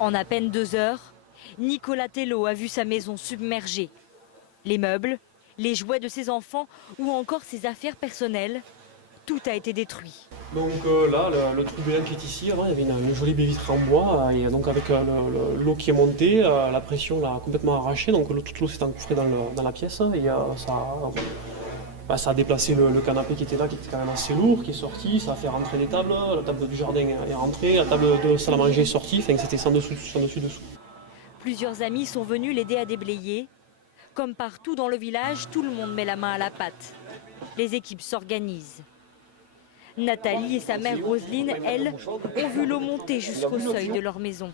En à peine 2 heures, Nicolas Tello a vu sa maison submergée. Les meubles, les jouets de ses enfants ou encore ses affaires personnelles, tout a été détruit. Donc là, le trou qui est ici, avant, il y avait une jolie baie vitrée en bois, et donc avec l'eau qui est montée, la pression l'a complètement arrachée, donc toute l'eau s'est engouffrée dans la pièce, et ça a déplacé le canapé qui était là, qui était quand même assez lourd, qui est sorti, ça a fait rentrer les tables, la table du jardin est rentrée, la table de salle à manger est sortie, enfin c'était sans dessus dessous. Plusieurs amis sont venus l'aider à déblayer. Comme partout dans le village, tout le monde met la main à la pâte. Les équipes s'organisent. Nathalie et sa mère Roselyne, elles, ont vu l'eau monter jusqu'au seuil de leur maison.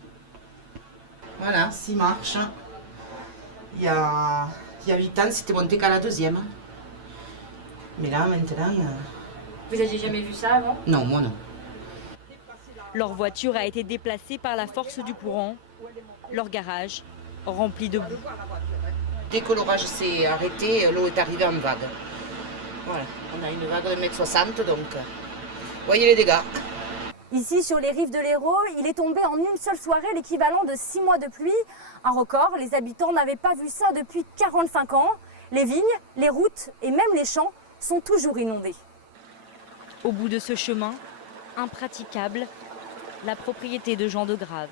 Voilà, 6 marches. Il y a 8 ans, c'était monté qu'à la deuxième. Mais là, maintenant... Vous n'aviez jamais vu ça avant? Non, moi non. Leur voiture a été déplacée par la force du courant. Leur garage rempli de boue. Dès que l'orage s'est arrêté, l'eau est arrivée en vague. Voilà, on a une vague de 1,60 m, donc voyez les dégâts. Ici, sur les rives de l'Hérault, il est tombé en une seule soirée l'équivalent de 6 mois de pluie. Un record, les habitants n'avaient pas vu ça depuis 45 ans. Les vignes, les routes et même les champs sont toujours inondés. Au bout de ce chemin, impraticable, la propriété de Jean de Grave.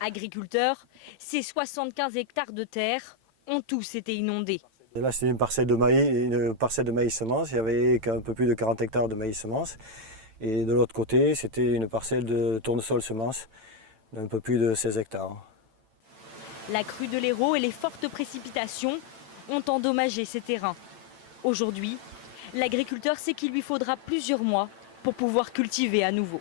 Agriculteurs, ces 75 hectares de terre ont tous été inondés. Et là, c'est une parcelle de maïs semence. Il y avait un peu plus de 40 hectares de maïs semence. Et de l'autre côté, c'était une parcelle de tournesol semence d'un peu plus de 16 hectares. La crue de l'Hérault et les fortes précipitations ont endommagé ces terrains. Aujourd'hui, l'agriculteur sait qu'il lui faudra plusieurs mois pour pouvoir cultiver à nouveau.